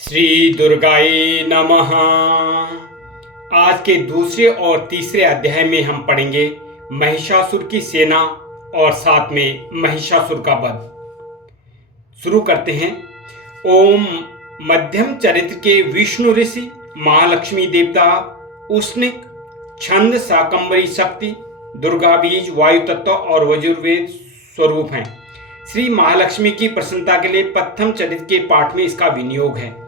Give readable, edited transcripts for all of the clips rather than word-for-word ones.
श्री दुर्गाय नमः। आज के दूसरे और तीसरे अध्याय में हम पढ़ेंगे महिषासुर की सेना और साथ में महिषासुर का वध। शुरू करते हैं। ओम मध्यम चरित्र के विष्णु ऋषि, महालक्ष्मी देवता, उष्णिक, छंद, शाकंभरी शक्ति, दुर्गा बीज, वायु तत्व और वजुर्वेद स्वरूप हैं। श्री महालक्ष्मी की प्रसन्नता के लिए प्रथम चरित्र के पाठ में इसका विनियोग है।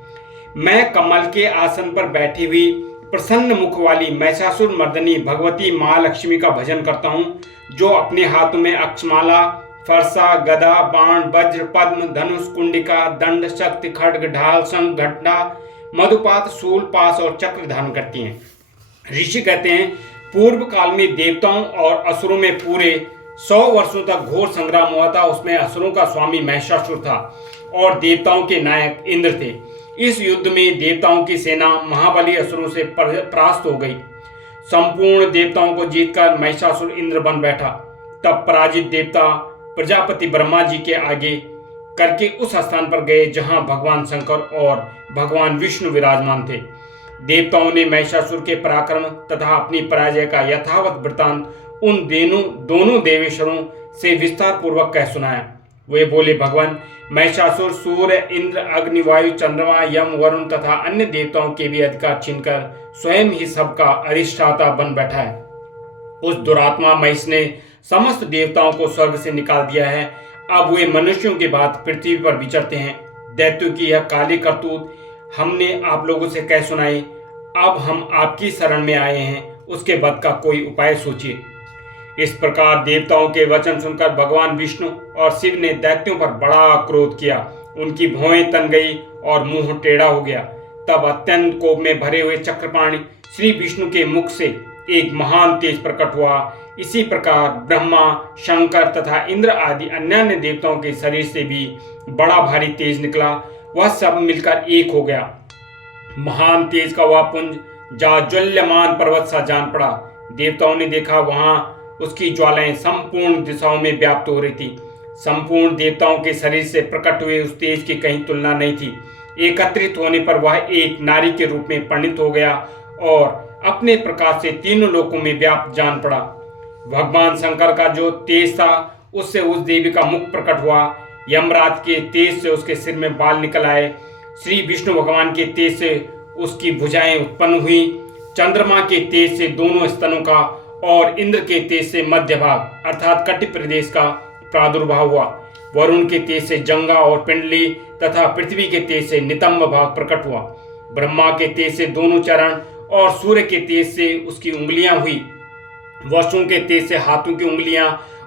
मैं कमल के आसन पर बैठी हुई प्रसन्न मुख वाली महिषासुर मर्दनी भगवती महालक्ष्मी का भजन करता हूँ, जो अपने हाथों में अक्षमाला, फरसा, गदा, बाण, वज्र, पद्म, धनुष, कुंडिका, दंड, शक्ति, खड्ग, ढाल, शंख, घंटा, मधुपात, शूल, पास और चक्र धारण करती हैं। ऋषि कहते हैं, पूर्व काल में देवताओं और असुरों में पूरे 100 वर्षों तक घोर संग्राम हुआ था। उसमें असुरों का स्वामी महिषासुर था और देवताओं के नायक इंद्र थे। इस युद्ध में देवताओं की सेना महाबली असुरों से परास्त हो गई। संपूर्ण देवताओं को जीतकर महिषासुर इंद्र बन बैठा। तब पराजित देवता प्रजापति ब्रह्मा जी के आगे करके उस स्थान पर गए जहां भगवान शंकर और भगवान विष्णु विराजमान थे। देवताओं ने महिषासुर के पराक्रम तथा अपनी पराजय का यथावत वृत्तांत उन दोनों देवेश्वरों से विस्तार पूर्वक कह सुनाया। वे बोले, भगवान, महिषासुर सूर्य, इंद्र, अग्नि, वायु, चंद्रमा, यम, वरुण तथा अन्य देवताओं के भी अधिकार छीनकर स्वयं ही सबका अधिष्ठाता बन बैठा है। उस दुरात्मा महिष ने समस्त देवताओं को स्वर्ग से निकाल दिया है। अब वे मनुष्यों के बाद पृथ्वी पर विचरते हैं। दैत्यों की यह काली करतूत हमने आप लोगों से कह सुनाई। अब हम आपकी शरण में आए हैं, उसके वध का कोई उपाय सोचिए। इस प्रकार देवताओं के वचन सुनकर भगवान विष्णु और शिव ने दैत्यों पर बड़ा क्रोध किया। उनकी भौहें तन गई और मुंह टेढ़ा हो गया। तब अत्यंत कोप में भरे हुए चक्रपाणि श्री विष्णु के मुख से एक महान तेज प्रकट हुआ। इसी प्रकार ब्रह्मा, शंकर तथा इंद्र आदि अन्य देवताओं के शरीर से भी बड़ा भारी तेज निकला। वह सब मिलकर एक हो गया। महान तेज का वह पुंज जाज्वल्यमान पर्वत सा जान पड़ा। देवताओं ने देखा, वहां उसकी ज्वालाएं संपूर्ण दिशाओं में व्याप्त हो रही थी। संपूर्ण देवताओं के शरीर से प्रकट हुए उस तेज की कहीं तुलना नहीं थी। एकत्रित होने पर वह एक नारी के रूप में परिणित हो गया और अपने प्रकाश से तीनों लोकों में व्याप्त जान पड़ा। भगवान शंकर का जो तेज था, उससे उस देवी का मुख प्रकट हुआ। यमराज के तेज से उसके सिर में बाल निकल आए। श्री विष्णु भगवान के तेज से उसकी भुजाएं उत्पन्न हुई। चंद्रमा के तेज से दोनों स्तनों का और इंद्र के तेज से मध्य भाग अर्थात कटि प्रदेश का प्रादुर्भाव हुआ। वरुण के तेज से जंगा और पिंडली तथा पृथ्वी के तेज से नितंब भाग प्रकट हुआ। ब्रह्मा के तेज से दोनों चरण और सूर्य के तेज से उसकी उंगलियां हुई। वसु के तेज से हाथों की उंगलियां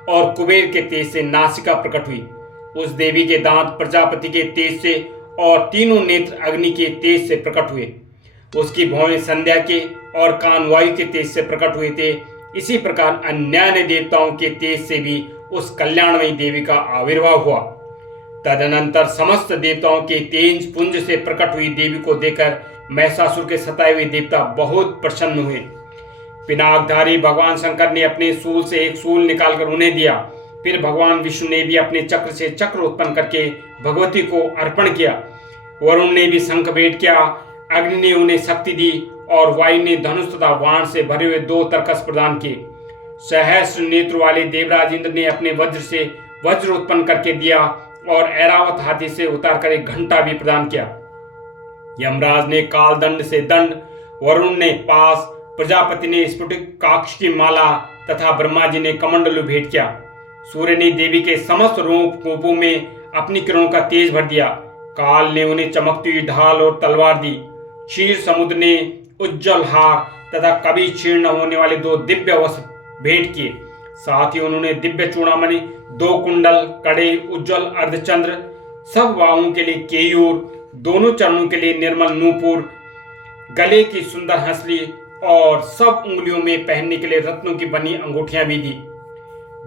और कुबेर के तेज से नासिका प्रकट हुई। उस देवी के दांत प्रजापति के तेज से और तीनों नेत्र अग्नि के तेज से प्रकट हुए। उसकी भौहें संध्या के और कान वायु के तेज से प्रकट हुए थे। इसी प्रकार अन्य देवताओं के तेज से भी उस कल्याणमयी देवी का आविर्भाव हुआ। तदनंतर समस्त देवताओं के तेज पुंज से प्रकट हुई देवी को देखकर महिषासुर के सताए हुए देवता बहुत प्रसन्न हुए। पिनाकधारी भगवान शंकर ने अपने शूल से एक शूल निकालकर उन्हें दिया। फिर भगवान विष्णु ने भी अपने चक्र से चक्र उत्पन्न करके भगवती को अर्पण किया। वरुण ने भी शंख भेंट किया। अग्नि ने उन्हें शक्ति दी और वायु ने धनुष तथा बाण से भरे हुए 2 तरकस प्रदान किए। सहस्र नेत्र वाले देवराज इंद्र ने अपने वज्र से वज्र उत्पन्न करके दिया और ऐरावत हाथी से उतारकर एक घंटा भी प्रदान किया। यमराज ने काल दंड से दंड, वरुण ने पास, प्रजापति ने स्फटिक काक्ष की माला तथा ब्रह्मा जी ने कमंडलु भेंट किया। सूर्य ने देवी के समस्त रूपों में अपनी किरणों का तेज भर दिया। काल ने उन्हें चमकती हुई ढाल और तलवार दी। क्षीर समुद्र ने उज्जवल हार तथा कभी क्षीण न होने वाले 2 दिव्य वस्त्र भेंट किए। साथ ही उन्होंने दिव्य चूड़ामणि, 2 कुंडल, कड़े, उज्जवल अर्धचंद्र, सब बाहुओं के लिए केयूर, दोनों चरणों के लिए निर्मल नूपुर, गले की सुंदर हंसली और सब उंगलियों में पहनने के लिए रत्नों की बनी अंगूठियां भी दी।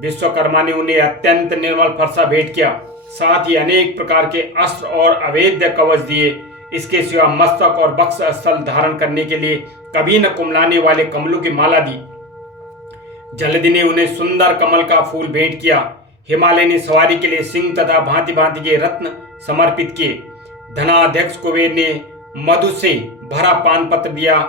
विश्वकर्मा ने उन्हें अत्यंत निर्मल फरसा भेंट किया। साथ ही अनेक प्रकार के अस्त्र और अवेद्य कवच दिए। इसके सिवा मस्तक और वक्ष स्थल धारण करने के लिए कभी न कुमलाने वाले कमलों की माला दी। जलधि ने उन्हें सुंदर कमल का फूल भेंट किया। हिमालय ने सवारी के लिए सिंह तथा भांति भांति के रत्न समर्पित किए। धनाध्यक्ष कुबेर ने मधु से भरा पान पत्र दिया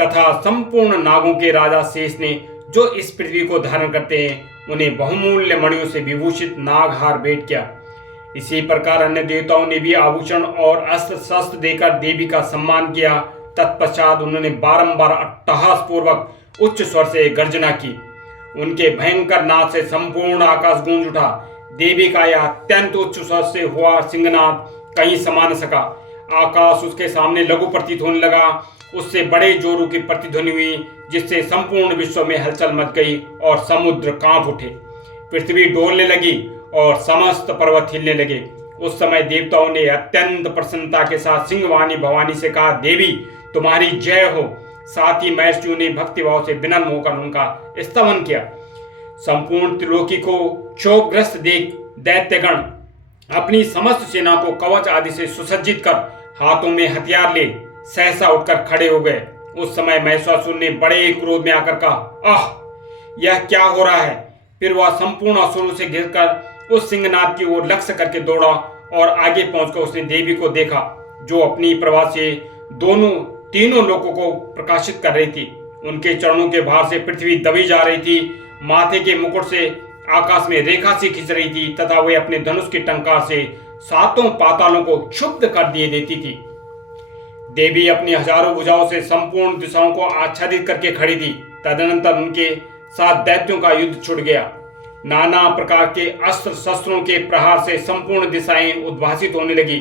तथा संपूर्ण नागों के राजा शेष ने, जो इस पृथ्वी को धारण करते हैं, उन्हें बहुमूल्य मणियों से विभूषित नागहार भेंट किया। इसी प्रकार अन्य देवताओं ने भी आभूषण और अस्त्र शस्त्र देकर देवी का सम्मान किया। तत्पश्चात उन्होंने बारंबार अट्टहास पूर्वक उच्च स्वर से गर्जना की। उनके भयंकर नाद से संपूर्ण आकाश गूंज उठा। देवी का यह अत्यंत उच्च स्वर से हुआ सिंहनाद कहीं समा न सका। आकाश उसके सामने लघु प्रतीत होने लगा। उससे बड़े जोरों की प्रतिध्वनि हुई, जिससे संपूर्ण विश्व में हलचल मच गई और समुद्र कांप उठे। पृथ्वी डोलने लगी और समस्त पर्वत हिलने लगे। उस समय देवताओं ने अत्यंत प्रसन्नता के साथ सिंहवाणी भवानी से कहा, देवी तुम्हारी जय हो। साथ ही महर्षियों ने भक्तिभाव से विनम्र होकर उनका स्तवन किया। संपूर्ण त्रिलोकी को क्षोभग्रस्त देख दैत्यगण अपनी समस्त सेना को कवच आदि से सुसज्जित कर हाथों में हथियार ले सहसा उठकर खड़े हो गए। उस समय महिषासुर ने बड़े क्रोध में आकर कहा, आह यह क्या हो रहा है। फिर वह संपूर्ण असुरों से घिरकर उस सिंहनाद की ओर लक्ष्य करके दौड़ा और आगे पहुंचकर उसने देवी को देखा, जो अपनी प्रभा से तीनों लोगों को प्रकाशित कर रही थी। उनके चरणों के भार से पृथ्वी दबी जा रही थी। माथे के मुकुट से आकाश में रेखा सी खिंच रही थी तथा वे अपने धनुष की टंकार से सातों पातालों को क्षुब्ध कर दिए देती थी। देवी अपनी हजारों भुजाओं से संपूर्ण दिशाओं को आच्छादित करके खड़ी थी। तदनंतर उनके साथ दैत्यों का युद्ध छुड़ गया। नाना प्रकार के अस्त्र शस्त्रों के प्रहार से संपूर्ण दिशाएं उद्भासित होने लगी।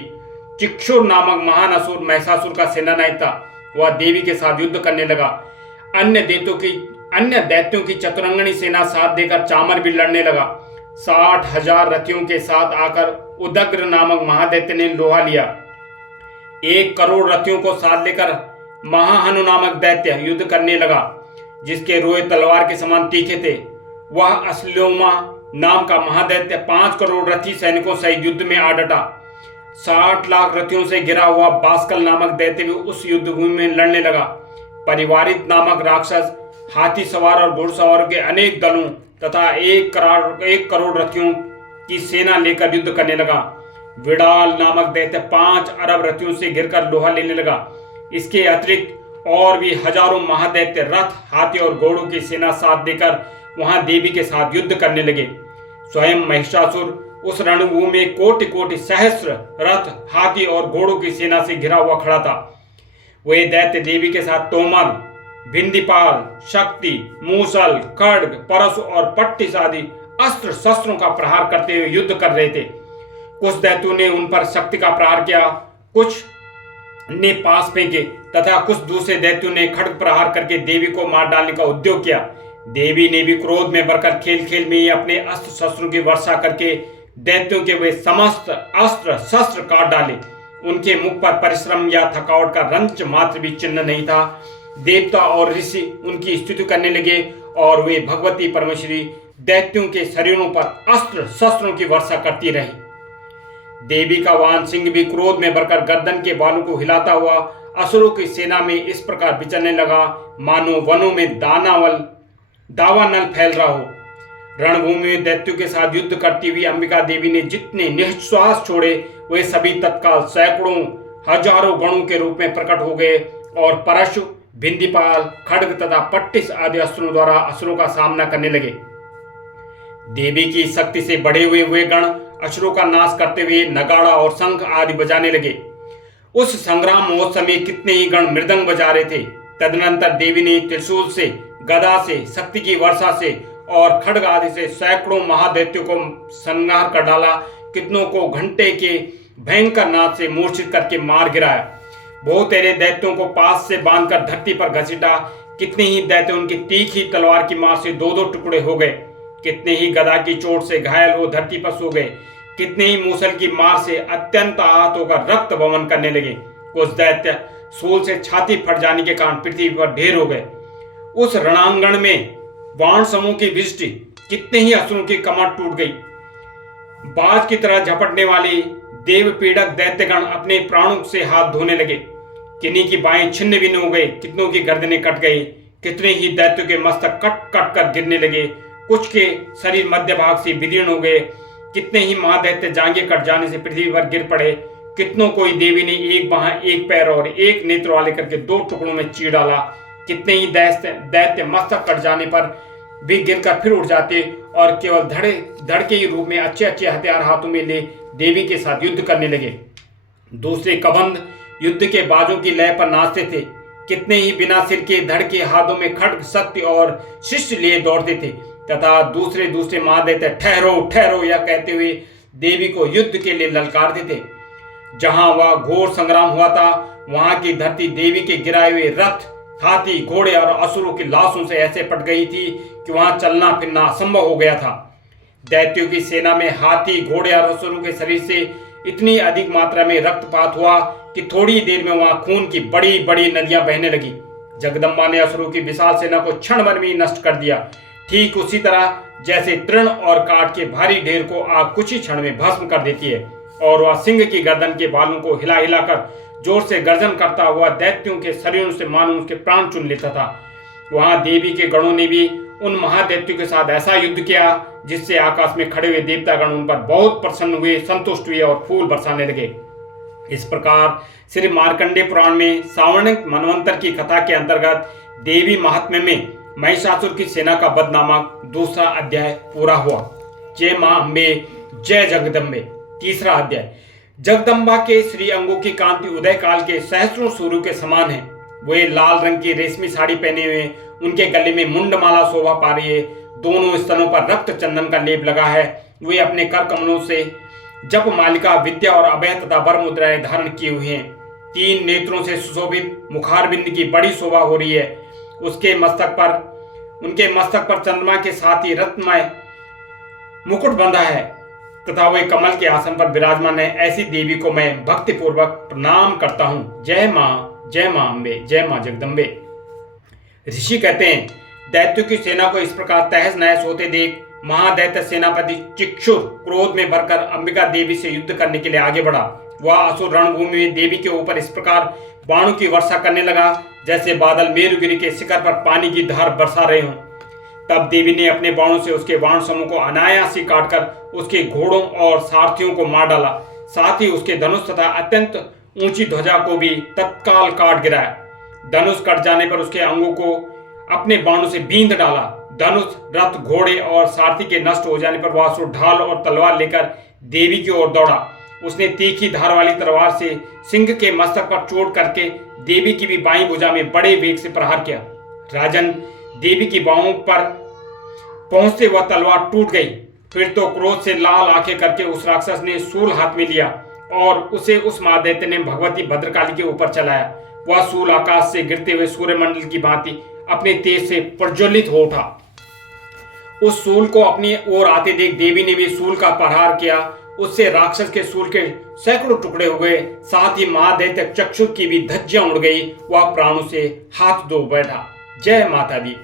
चिक्षुर नामक महान असुर महिषासुर का सेनानायक था। वह देवी के साथ युद्ध करने लगा। अन्य दैत्यों की चतुरंगनी सेना साथ देकर चामर भी लड़ने लगा। 60,000 रथियों के साथ आकर उदग्र नामक महादैत्य ने लोहा लिया। 1 करोड़ रथियों को साथ लेकर महाहनु नामक दैत्य युद्ध करने लगा, जिसके रोए तलवार के समान तीखे थे। वह अश्लोमा नाम का महादैत्य 5 करोड़ रथी सैनिकों सहित युद्ध में आ डटा। 60 लाख रथियों से घिरा हुआ बास्कल नामक दैत्य भी उस युद्ध भूमि में लड़ने लगा। परिवारित नामक राक्षस हाथी सवार और घुड़सवारों के अनेक दलों तथा 1 करोड़ रथियों की सेना लेकर युद्ध करने लगा। विडाल नामक दैत्य 5 अरब रथियों से घिरकर लोहा लेने लगा। इसके अतिरिक्त और भी हजारों महादैत्य रथ, हाथी और घोड़ों की सेना साथ देकर वहां देवी के साथ युद्ध करने लगे। स्वयं महिषासुर उस रणभूमि में कोटि कोटि सहस्र रथ, हाथी और घोड़ों की सेना से घिरा हुआ खड़ा था। वे दैत्य देवी के साथ तोमर, भिंदीपाल, शक्ति, मूसल, खड्ग, परशु और पट्टिस आदि अस्त्र शस्त्रों का प्रहार करते हुए युद्ध कर रहे थे। कुछ दैत्यों ने उन पर शक्ति का प्रहार किया, कुछ ने पास फेंके तथा कुछ दूसरे दैत्यों ने खड्ग प्रहार करके देवी को मार डालने का उद्योग किया। देवी ने भी क्रोध में भरकर खेल खेल में ही अपने अस्त्र शस्त्रों की वर्षा करके दैत्यों के वे समस्त अस्त्र शस्त्र काट डाले। उनके मुख पर परिश्रम या थकावट का रंच मात्र भी चिन्ह नहीं था। देवता और ऋषि उनकी स्तुति करने लगे और वे भगवती परमेश्वरी दैत्यों के शरीरों पर अस्त्र शस्त्रों की वर्षा करती रही। देवी का वाहन सिंह भी क्रोध में भरकर गर्दन के बालों को हिलाता हुआ असुरों की सेना में इस प्रकार विचरने लगा, मानो वनों में दावानल फैल रहा हो। रणभूमि में दैत्यों के साथ युद्ध करती हुई अंबिका देवी ने जितने निश्वास छोड़े, वे सभी तत्काल सैकड़ों हजारों गणों के रूप में प्रकट हो गए और परशु, भिंदीपाल, खड्ग तथा पट्टिस आदि अस्त्रों द्वारा असुरों का सामना करने लगे। देवी की शक्ति से बढ़े हुए वे गण असुरों का नाश करते हुए नगाड़ा और शंख आदि बजाने लगे। उस संग्राम महोत्सव में कितने ही गण मृदंग बजा रहे थे। तदनंतर देवी ने त्रिशूल से, गदा से, शक्ति की वर्षा से और खड्ग आदि से सैकड़ों महादैत्यों को संहार कर डाला। कितनों को घंटे के भयंकर नाद से मूर्छित करके मार गिराया। बहुत तेरे दैत्यों को पास से बांधकर धरती पर घसीटा। कितने ही दैत्य उनकी तीखी तलवार की मार से 2-2 टुकड़े हो गए। कितने ही गदा की चोट से घायल हो धरती पर सो गए। कितने ही मूसल की मार से अत्यंत आहत होकर रक्त बमन करने लगे। कुछ दैत्य सूल से छाती फट जाने के कारण पृथ्वी पर ढेर हो गए। उस रणांगण में बाण समूह की वृष्टि, कितने ही असुरों की कमर टूट गई। बाज की तरह झपटने वाली देव पीड़क दैत्यगण अपने प्राणों से हाथ धोने लगे। किन्हीं की बाहें छिन्न भिन्न हो गई, कितनों की गर्दनें कट गई। कितने ही दैत्यों के मस्तक कट कट कर गिरने लगे। कुछ के शरीर मध्य भाग से विदीर्ण हो गए। कितने ही महादैत्य जांघें कट जाने से पृथ्वी पर गिर पड़े। कितनों को ही देवी ने एक बाह, एक पैर और एक नेत्र वाले करके 2 टुकड़ों में चीर डाला। कितने ही दैत्य मस्तक कट जाने पर भी गिरकर फिर उठ जाते और केवल धड़ के ही रूप में अच्छे अच्छे हथियार हाथों में ले देवी के साथ युद्ध करने लगे। दूसरे कबंध युद्ध के बाजों की लय पर नाचते थे। कितने ही बिना सिर के धड़ के हाथों में खड्ग, शक्ति और शिष्य लिए दौड़ते थे तथा दूसरे महादैत्य ठहरो ठहरो या कहते हुए देवी को युद्ध के लिए ललकारते थे। जहां वह घोर संग्राम हुआ था वहां की धरती देवी के गिराए हुए रथ, हाथी, घोड़े और असुरों की लाशों से ऐसे पट गई थी कि वहां चलना फिरना असंभव हो गया था। दैत्यों की सेना में हाथी, घोड़े और असुरों के शरीर से इतनी अधिक मात्रा में रक्तपात हुआ कि थोड़ी देर में वहां खून की बड़ी बड़ी नदियां बहने लगी। जगदम्बा ने असुरों की विशाल सेना को क्षण भर में नष्ट कर दिया, ठीक उसी तरह जैसे तृण और काठ के भारी ढेर को आग कुछ ही क्षण में भस्म कर देती है। और वह सिंह की गर्दन के बालों को हिला हिलाकर जोर से गर्जन करता हुआ दैत्यों के शरीरों से मानो उसके प्राण चुन लेता था। वहां देवी के गणों ने भी उन महादैत्यों के साथ ऐसा युद्ध किया जिससे आकाश में खड़े हुए देवतागण उन पर बहुत प्रसन्न हुए, संतुष्ट हुए और फूल बरसाने लगे। इस प्रकार श्री मार्कंडेय पुराण में सावर्णिक मनवंतर की कथा के अंतर्गत देवी महात्म्य में महिषासुर की सेना का वध नामक दूसरा अध्याय पूरा हुआ। जय मां अम्बे, जय जगदम्बे। तीसरा अध्याय। जगदम्बा के श्री अंगों की कांति उदय काल के सहस्रों सूर्यों के समान है। वे लाल रंग की रेशमी साड़ी पहने हुए, उनके गले में मुंडमाला शोभा पा रही है, दोनों स्तनों पर रक्त चंदन का लेप लगा है। वे अपने कर कमलों से जप मालिका, विद्या और अभय तथा वर मुद्राएं धारण किए हुए हैं। 3 नेत्रों से सुशोभित मुखारबिंद की बड़ी शोभा हो रही है। उनके मस्तक पर चंद्रमा के साथ ही रत्नमय मुकुट बंधा है तथा वे कमल के आसन पर विराजमान है। ऐसी देवी को मैं भक्ति पूर्वक प्रणाम करता हूँ। जय मां अम्बे, जय मां जगदम्बे। ऋषि कहते हैं, दैत्यों की सेना को इस प्रकार तहस नहस होते देख महादैत्य सेनापति चिक्षुर क्रोध में भरकर अंबिका देवी से युद्ध करने के लिए आगे बढ़ा। वह असुर रणभूमि में देवी के ऊपर इस प्रकार बाणों की वर्षा करने लगा जैसे बादल मेरुगिरी के शिखर पर पानी की धार बरसा रहे हों। तब देवी ने अपने बाणों से उसके बाण समूह को अनायास ही काटकर उसके घोड़ों और सारथियों को मार डाला। साथ ही उसके धनुष तथा अत्यंत ऊंची ध्वजा को भी तत्काल काट गिराया। धनुष कट जाने पर उसके अंगों को अपने बाणों से बींध डाला। धनुष, रथ, घोड़े और सारथी के नष्ट हो जाने पर वह असुर ढाल और तलवार लेकर देवी की ओर दौड़ा। उसने तीखी धार वाली तलवार से सिंह के मस्तक पर चोट करके देवी की भी बाईं भुजा में बड़े वेग से प्रहार किया। राजन, देवी की बाहों पर पहुंचते वह तलवार टूट गई। फिर तो क्रोध से लाल आंखें करके उस राक्षस ने शूल हाथ में लिया और उसे उस महादैत्य ने भगवती भद्रकाली के ऊपर चलाया। वह शूल आकाश से गिरते हुए सूर्यमंडल की भांति अपने तेज से प्रज्वलित हो उठा। उस शूल को अपनी ओर आते देख देवी ने भी शूल का प्रहार किया। उससे राक्षस के शूल के सैकड़ों टुकड़े हो गए। साथ ही महादैत्य चक्षुर की भी धज्जियां उड़ गई। वह प्राणों से हाथ धो बैठा। जय माता दी।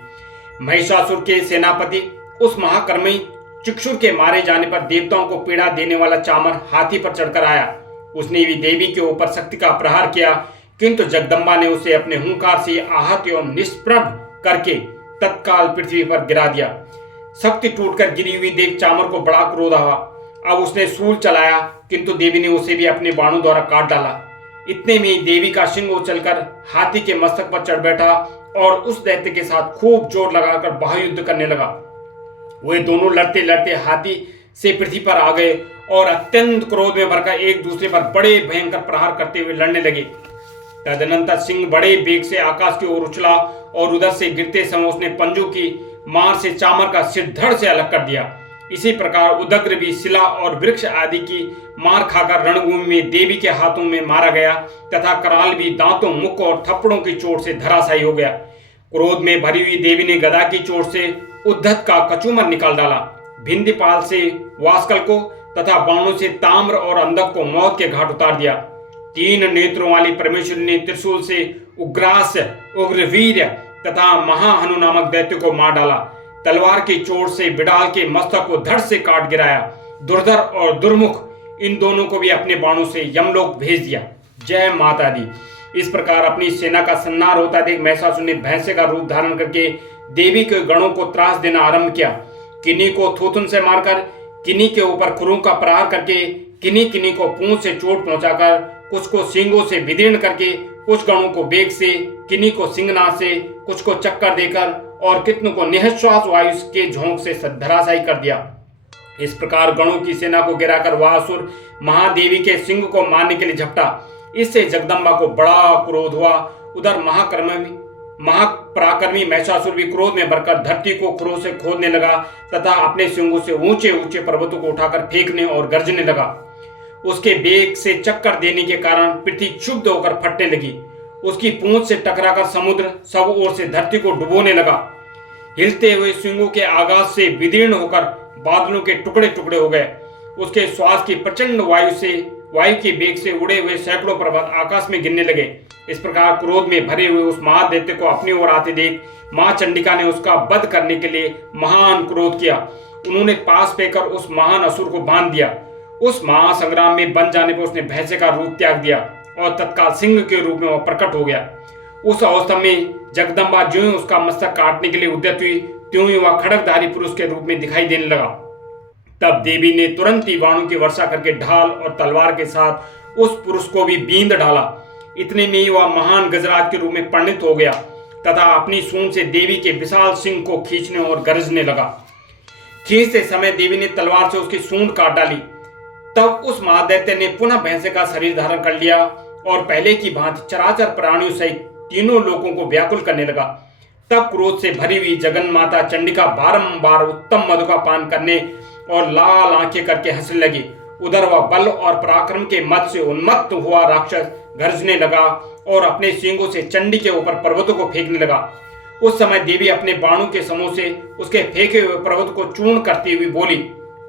महिषासुर के सेनापति उस महाकर्मी चक्षुर के मारे जाने पर देवताओं को पीड़ा देने वाला चामर हाथी पर चढ़कर आया। उसने भी देवी के ऊपर शक्ति का प्रहार किया, किंतु जगदम्बा ने उसे अपने हुंकार से आहत एवं निष्प्रभ करके तत्काल पृथ्वी पर गिरा दिया। शक्ति टूटकर गिरी हुई देख चामर को बड़ा क्रोध आया। अब उसने शूल चलाया, किंतु देवी ने उसे भी अपने बाणों द्वारा काट डाला। इतने में देवी का सिंह उछलकर हाथी के मस्तक पर चढ़ बैठा और उस दैत्य के साथ खूब जोर लगाकर बाहुयुद्ध करने लगा। वे दोनों लड़ते लड़ते हाथी से पृथ्वी पर आ गए और अत्यंत क्रोध में भरकर एक दूसरे पर बड़े भयंकर प्रहार करते हुए लड़ने लगे। तदनंतर सिंह बड़े वेग से आकाश की ओर उछला और उधर से गिरते समय उसने पंजों की मार से चामर का सिर धड़ से अलग कर दिया। इसी प्रकार उदग्र भी शिला और वृक्ष आदि की मार खाकर रणभूमि में देवी के हाथों में मारा गया तथा कराल भी दांतों, मुख और थप्पड़ों की चोट से धराशायी हो गया। क्रोध में भरी हुई देवी ने गदा की चोट से उद्धत का कचूमर निकाल डाला। भिंदीपाल से वास्कल को तथा बाणों से ताम्र और अंधक को मौत के घाट उतार दिया। 3 नेत्रों वाली परमेश्वरी ने त्रिशूल से उग्रास्य, उग्रवीर्य तथा महाहनु नामक दैत्य को मार डाला। तलवार की चोट से बिडाल के मस्तक को धड़ से काट गिराया। दुर्धर और दुर्मुख इन दोनों को भी अपने बाणों से यमलोक भेज दिया। जय माता दी। इस प्रकार अपनी सेना का संहार होता देख महिषासुर ने भैंसे का रूप धारण करके देवी के गणों को त्रास देना आरंभ किया। किन्हीं को थूथुन से मारकर, किन्हीं के ऊपर खुरों का प्रहार करके, किन्हीं किन्हीं को पूंछ से चोट पहुंचाकर, कुछ को सींगों से विदीर्ण करके, कुछ गणों को बेग से, किन्हीं को सिंहनाद से, कुछ को चक्कर देकर और कितनों को निःश्वास वायु के झोंक से धराशायी कर दिया। इस प्रकार गणों की सेना को गिराकर वह असुर महादेवी के सिंह को मारने के लिए झपटा। इससे जगदम्बा को बड़ा क्रोध हुआ। उधर महापराक्रमी महिषासुर भी क्रोध में भरकर धरती को क्रोध से खोदने लगा तथा अपने सिंगों से ऊंचे ऊंचे पर्वतों को उठाकर फेंकने और गरजने लगा। उसके बेग से चक्कर देने के कारण पृथ्वी क्षुब्ध होकर फटने लगी। उसकी पूंछ से टकराकर समुद्र सब ओर से धरती को डुबोने लगा। हिलते हुए सिंगों के आघात से विदीर्ण होकर बादलों के टुकड़े टुकड़े हो गए। उसके श्वास की प्रचंड वायु के बेग से उड़े हुए सैकड़ों पर्वत आकाश में गिरने लगे। इस प्रकार क्रोध में भरे हुए उस महादैत्य को अपनी ओर आते देख मां चंडिका ने उसका वध करने के लिए महान क्रोध किया। उन्होंने पास पेकर उस महान असुर को बांध दिया। उस महासंग्राम में बन जाने पर उसने भैंसे का रूप त्याग दिया और तत्काल सिंह के रूप में वह प्रकट हो गया। उस अवस्था में जगदम्बा ज्यों ही उसका मस्तक काटने के लिए उद्यत हुई, त्यों ही वह खड़गधारी पुरुष के रूप में दिखाई देने लगा। तब देवी ने तुरंत ही बाणों की वर्षा करके ढाल और तलवार के साथ उस पुरुष को भी बींद डाला। इतने में ही वह महान गजराज के रूप में परिणित हो गया तथा अपनी सूंड से देवी के विशाल सिंह को खींचने और गरजने लगा। खींचते समय देवी ने तलवार से उसकी सूंड काट डाली। तब उस महादैत्य ने पुनः भैंसे का शरीर धारण कर लिया और पहले की भांति चराचर प्राणियों सहित तीनों लोगों को व्याकुल करने लगा। तब क्रोध से भरी हुई जगन माता चंडिका बारंबार उत्तम मधु का पान करने और लाल आंखें करके हंसने लगी। उधर वह बल और पराक्रम के मद से उन्मत्त हुआ राक्षस गरजने लगा और अपने सींगों से चंडी के ऊपर पर्वतों को फेंकने लगा। उस समय देवी अपने बाणों के समूह से उसके फेंके हुए पर्वत को चूर्ण करती हुई बोली।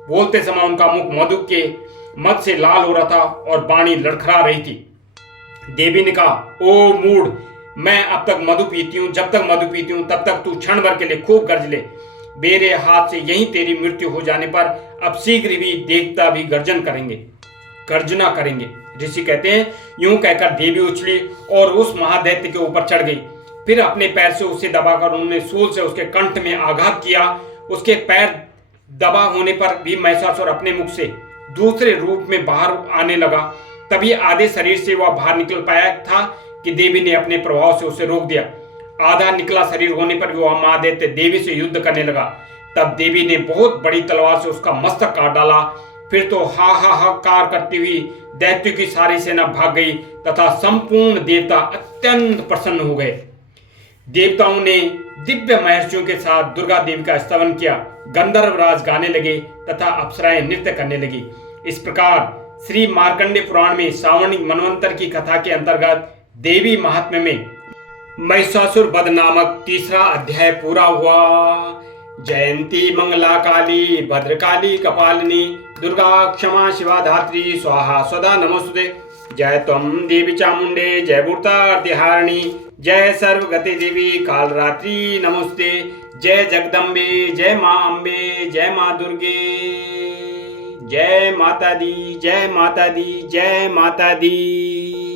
बोलते समय उनका मुख मधु के मद से लाल हो रहा था और वाणी लड़खड़ा रही थी। देवी ने कहा, ओ मूढ़, मैं अब तक मधु पीती हूं, जब तक मधु पीती हूं तब तक तू क्षण भर के लिए खूब गरज ले। मेरे हाथ से यही तेरी मृत्यु हो जाने पर अब शीघ्र भी देवता भी गर्जना करेंगे। ऋषि कहते हैं, यूं कहकर देवी उछली और उस महादैत्य के ऊपर चढ़ गई। फिर अपने पैर से उसे दबाकर उन्होंने सूल से उसके कंठ में आघात किया। उसके पैर दबा होने पर भी महिषासुर अपने मुख से दूसरे रूप में बाहर आने लगा। तभी आधे शरीर से वह बाहर निकल पाया था कि देवी ने अपने प्रभाव से उसे रोक दिया। आधा निकला शरीर होने पर भी वह महादैत्य देवी से युद्ध करने लगा। तब देवी ने बहुत बड़ी तलवार से उसका मस्तक काट डाला। फिर तो हाहाकार करती हुई दैत्य की सारी सेना भाग गई तथा संपूर्ण देवता अत्यंत प्रसन्न हो गए। देवताओं ने दिव्य महर्षियों के साथ दुर्गा देवी का स्तवन किया। गंधर्वराज गाने लगे तथा अप्सराएं नृत्य करने लगी। इस प्रकार श्री मार्कंडेय पुराण में सावणी मनवंतर की कथा के अंतर्गत देवी महात्म्य में महिषासुर वध नामक तीसरा अध्याय पूरा हुआ। जयंती मंगला काली भद्रकाली कपालिनी दुर्गा क्षमा शिवा धात्री स्वाहा स्वधा नमोस्तुते। जय त्वं देवी चामुंडे जय भूतार्तिहारिणी जय सर्वगति देवी कालरात्रि नमोस्ते। जय जगदम्बे जय मां अम्बे जय मां दुर्गे। जय माता दी जय माता दी जय माता दी।